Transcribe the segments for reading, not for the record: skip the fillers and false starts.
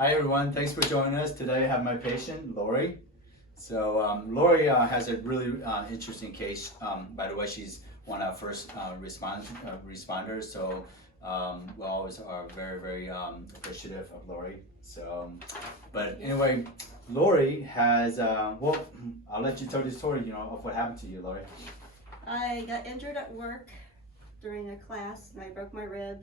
Hi everyone, thanks for joining us. Today I have my patient, Laurie. So Laurie has a really interesting case. By the way, she's one of our first responders, so we always are very appreciative of Laurie. But anyway, Laurie has, well, I'll let you tell the story, of what happened to you, Laurie. I got injured at work during a class and I broke my rib,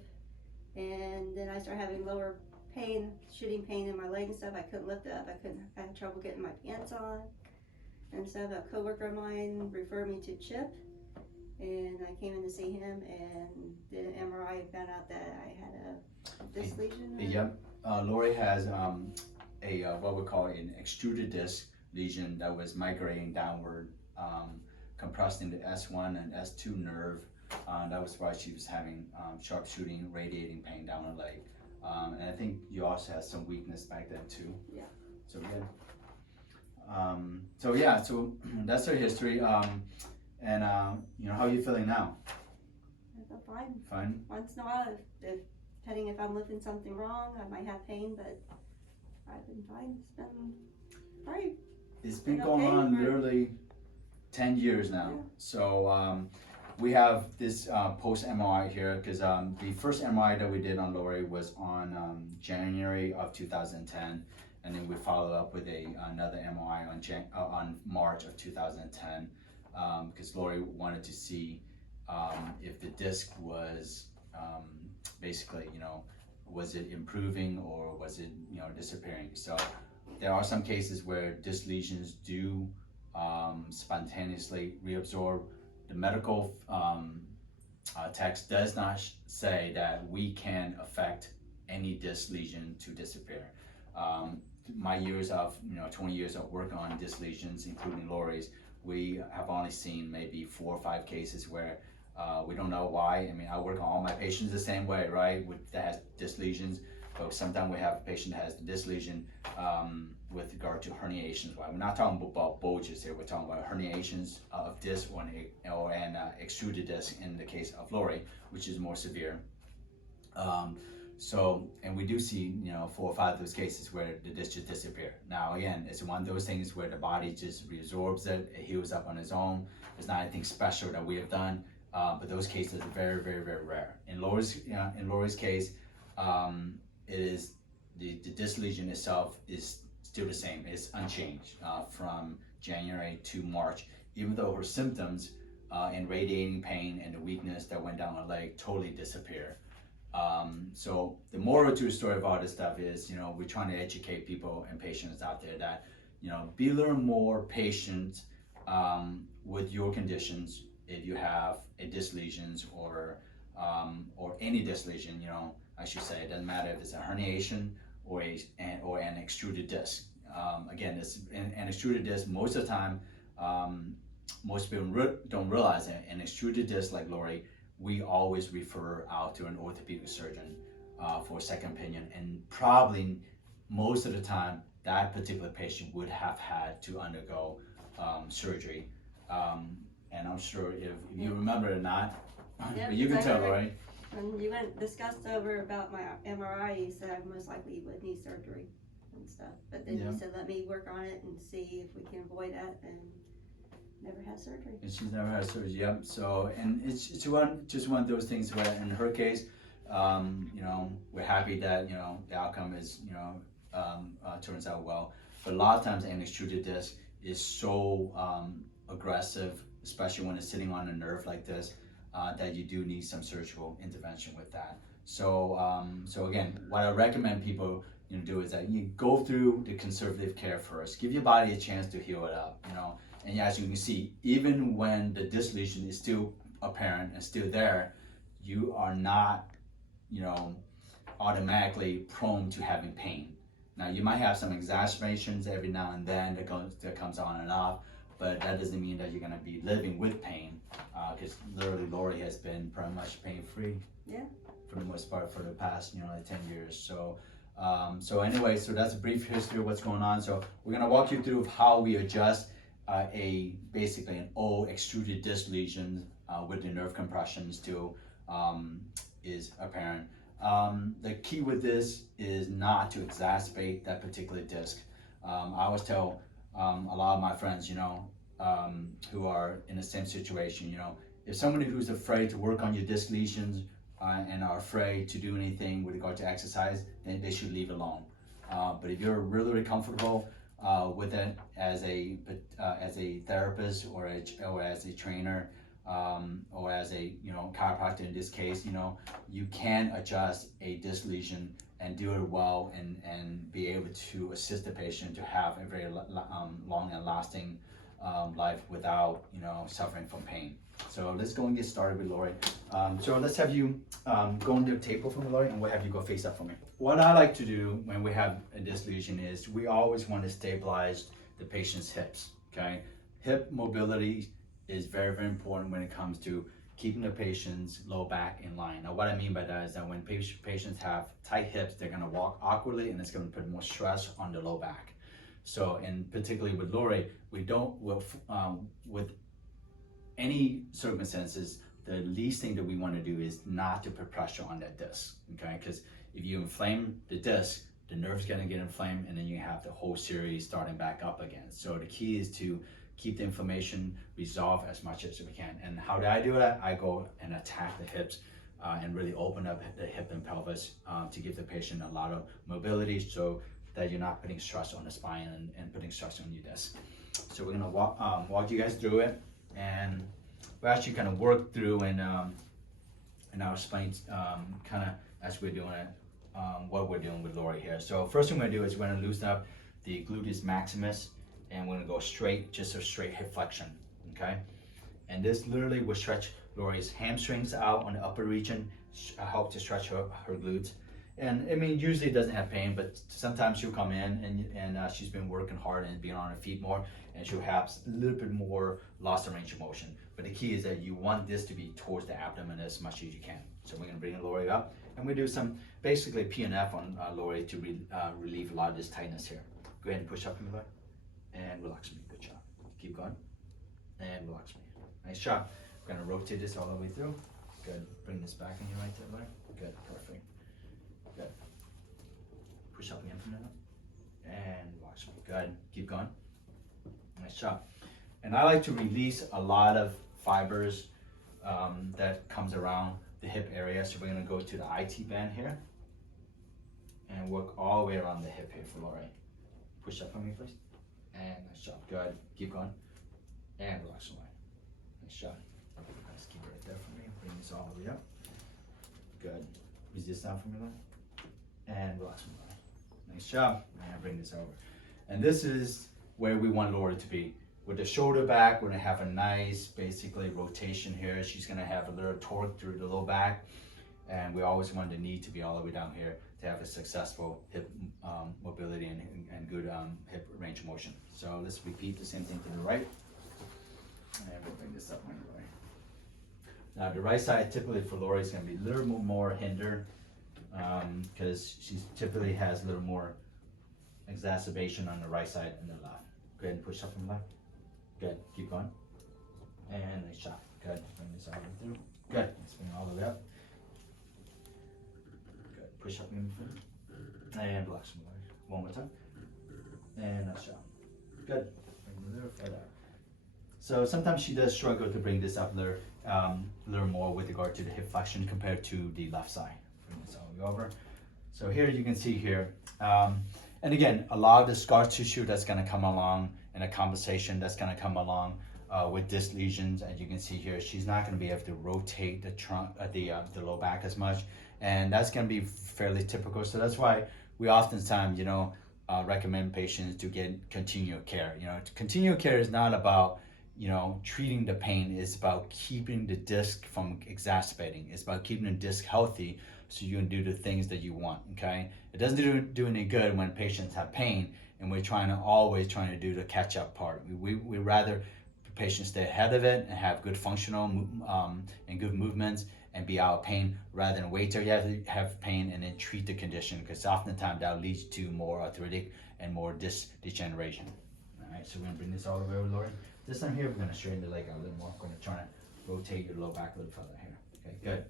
and then I started having lower pain, shooting pain in my leg and stuff. I couldn't lift up. I had trouble getting my pants on. And so a coworker of mine referred me to Chip, and I came in to see him and did an MRI and found out that I had a disc lesion. Yep. Laurie has what we call an extruded disc lesion that was migrating downward, compressing the S1 and S2 nerve. That was why she was having sharp shooting, radiating pain down her leg. And I think you also had some weakness back then too. Yeah. So good. So that's her history. And how are you feeling now? I feel fine. Fine. Once in a while, depending if I'm lifting something wrong, I might have pain, but I've been fine. It's been right. It's been going on literally 10 years now. Yeah. So we have this post MRI here because the first MRI that we did on Laurie was on January of 2010, and then we followed up with another MRI on March of 2010 because Laurie wanted to see if the disc was basically, was it improving or was it, disappearing. So there are some cases where disc lesions do spontaneously reabsorb. The medical text does not say that we can affect any disc lesion to disappear. My years of 20 years of work on disc lesions, including Laurie's, we have only seen maybe 4 or 5 cases where we don't know why. I mean, I work on all my patients the same way, right? That has disc lesions, but sometimes we have a patient that has the disc lesion with regard to herniations. We're not talking about bulges here. We're talking about herniations of disc or an extruded disc in the case of Laurie, which is more severe. And we do see 4 or 5 of those cases where the disc just disappear. Now again, it's one of those things where the body just reabsorbs it heals up on its own. There's not anything special that we have done, but those cases are very rare. In Laurie's case, it is the disc lesion itself is still the same. It's unchanged from January to March, even though her symptoms and radiating pain and the weakness that went down her leg totally disappear. So the moral to the story of all this stuff is, we're trying to educate people and patients out there that, be a little more patient with your conditions. If you have a disc lesions or any disc lesion, I should say, it doesn't matter if it's a herniation or an extruded disc. Again, an extruded disc, most of the time, most people don't realize that an extruded disc like Laurie, we always refer out to an orthopedic surgeon for a second opinion, and probably most of the time that particular patient would have had to undergo surgery. And I'm sure if you remember it or not, Yeah, but you can tell, Laurie. When you discussed over about my MRI, you said I most likely would need surgery and stuff. But then you said let me work on it and see if we can avoid that, and never had surgery. And she's never had surgery, yep. So, and it's just one of those things where in her case, we're happy that, the outcome is, turns out well. But a lot of times an extruded disc is so aggressive, especially when it's sitting on a nerve like this, that you do need some surgical intervention with that. So, so again, what I recommend people do is that you go through the conservative care first. Give your body a chance to heal it up, And as you can see, even when the disc lesion is still apparent and still there, you are not, automatically prone to having pain. Now, you might have some exacerbations every now and then that comes on and off, but that doesn't mean that you're going to be living with pain, because literally Laurie has been pretty much pain-free. Yeah. For the most part for the past, 10 years. So, anyway, so that's a brief history of what's going on. So we're going to walk you through how we adjust basically an old extruded disc lesion with the nerve compression still is apparent. The key with this is not to exacerbate that particular disc. I always tell a lot of my friends, who are in the same situation, if somebody who's afraid to work on your disc lesions and are afraid to do anything with regard to exercise, then they should leave it alone. But if you're really, really comfortable with it as a therapist or as a trainer, or as a chiropractor in this case, you can adjust a disc lesion and do it well and be able to assist the patient to have a very long and lasting life without suffering from pain. So let's go and get started with Laurie. So let's have you go into the table for me, Laurie, and we'll have you go face up for me. What I like to do when we have a disc lesion is we always want to stabilize the patient's hips. Okay, hip mobility is very, very important when it comes to keeping the patient's low back in line. Now, what I mean by that is that when patients have tight hips, they're gonna walk awkwardly and it's gonna put more stress on the low back. So, and particularly with Laurie, we don't, with any circumstances, the least thing that we wanna do is not to put pressure on that disc, okay? Because if you inflame the disc, the nerve's gonna get inflamed and then you have the whole series starting back up again. So the key is to keep the inflammation resolved as much as we can. And how do I do that? I go and attack the hips and really open up the hip and pelvis to give the patient a lot of mobility so that you're not putting stress on the spine and putting stress on your disc. So we're gonna walk you guys through it, and we're actually kind of work through and I'll explain kind of as we're doing it what we're doing with Laurie here. So first thing we're gonna do is we're gonna loosen up the gluteus maximus, and we're gonna go straight, just a straight hip flexion, okay? And this literally will stretch Laurie's hamstrings out on the upper region, help to stretch her glutes. And I mean, usually it doesn't have pain, but sometimes she'll come in and she's been working hard and being on her feet more, and she'll have a little bit more loss of range of motion. But the key is that you want this to be towards the abdomen as much as you can. So we're gonna bring Laurie up, and we do some basically PNF on Laurie to relieve a lot of this tightness here. Go ahead and push up, Laurie. And relax me, good job. Keep going, and relax me. Nice job. We're gonna rotate this all the way through. Good, bring this back in your right hip, Laurie. Good, perfect. Good. Push up again for a minute, and relax me. Good, keep going. Nice job. And I like to release a lot of fibers that comes around the hip area. So we're gonna go to the IT band here, and work all the way around the hip here for Laurie. Push up for me, please. And nice job, good, keep going, and relax away. Nice job. Nice, keep it right there for me, bring this all the way up. Good, resist down for me, and relax away. Nice job, and bring this over. And this is where we want Laurie to be. With the shoulder back, we're gonna have a nice, basically, rotation here. She's gonna have a little torque through the low back, and we always want the knee to be all the way down here to have a successful hip mobility and good hip range of motion. So let's repeat the same thing to the right. And we'll bring this up one way. Now the right side typically for Laurie is going to be a little more hindered because she typically has a little more exacerbation on the right side and the left. Go ahead and push up from the left. Good, keep going. And nice shot. Good, bring this all the way through. Good, let's bring it all the way up. Good, push up in front. And relax from there. One more time. And nice shot. Good, bring it a little further up. So sometimes she does struggle to bring this up a little more with regard to the hip flexion compared to the left side. Bring this all the way over. So here you can see here, and again, a lot of the scar tissue that's gonna come along and a compensation that's gonna come along with disc lesions. As you can see here, she's not gonna be able to rotate the trunk, the low back as much, and that's gonna be fairly typical. So that's why we oftentimes, recommend patients to get continual care. Continual care is not about treating the pain. It's about keeping the disc from exacerbating. It's about keeping the disc healthy so you can do the things that you want, okay? It doesn't do any good when patients have pain and we're always trying to do the catch-up part. We rather patients stay ahead of it and have good functional and good movements and be out of pain rather than wait till you have pain and then treat the condition, because oftentimes that leads to more arthritic and more disc degeneration. All right, so we're gonna bring this all the way over, Laurie. This time here, we're gonna straighten the leg out a little more. I'm gonna try to rotate your low back a little further here. Okay, good.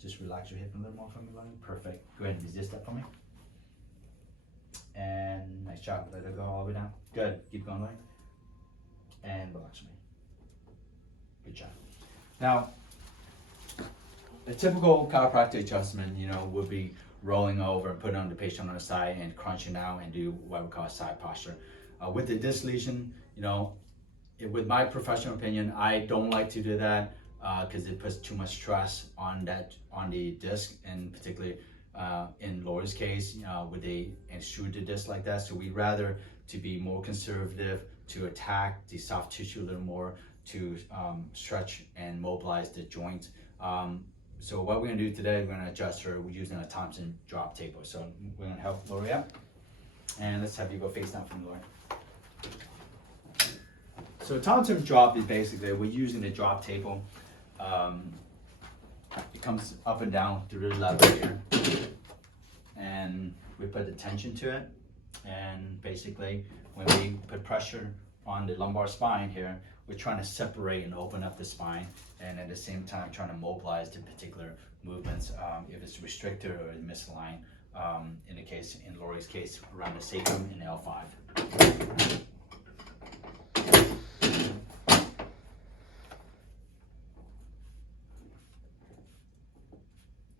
Just relax your hip a little more for me, Laurie. Perfect. Go ahead and resist that for me. And nice job. Let it go all the way down. Good. Keep going, Laurie. And relax me. Good job. Now, a typical chiropractic adjustment, would be rolling over and putting on the patient on the side and crunching out and do what we call side posture. With the disc lesion, with my professional opinion, I don't like to do that because it puts too much stress on the disc, and particularly in Laurie's case, with the extruded disc like that. So we'd rather to be more conservative, to attack the soft tissue a little more, to stretch and mobilize the joint. So what we're gonna do today, we're gonna adjust her using a Thompson drop table. So we're gonna help Laurie out. And let's have you go face down from Laurie. So Thompson drop is basically, we're using the drop table. It comes up and down through the level here. And we put the tension to it. And basically, when we put pressure on the lumbar spine here, we're trying to separate and open up the spine, and at the same time trying to mobilize the particular movements, if it's restricted or misaligned, in Laurie's case, around the sacrum and L5.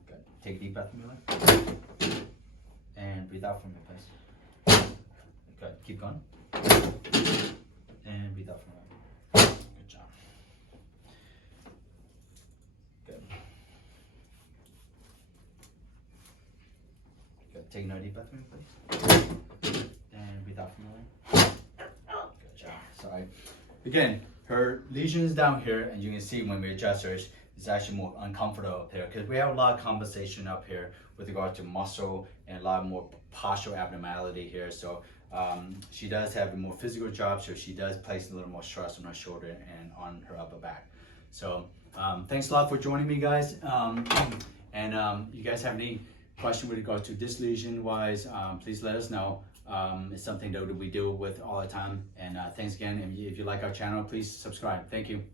Good. Take a deep breath from your leg. And breathe out from your place. Good. Keep going. And breathe out from your leg. Good job. Good. Good. Take another deep breath from your place. And breathe out from your leg. Good job. Sorry. Again, her lesion is down here, and you can see when we adjust her, it's actually more uncomfortable up here because we have a lot of compensation up here with regard to muscle and a lot more postural abnormality here. So she does have a more physical job, so she does place a little more stress on her shoulder and on her upper back. So thanks a lot for joining me, guys. You guys have any question with regard to this lesion wise, please let us know. It's something that we deal with all the time. And thanks again. And if you like our channel, please subscribe. Thank you.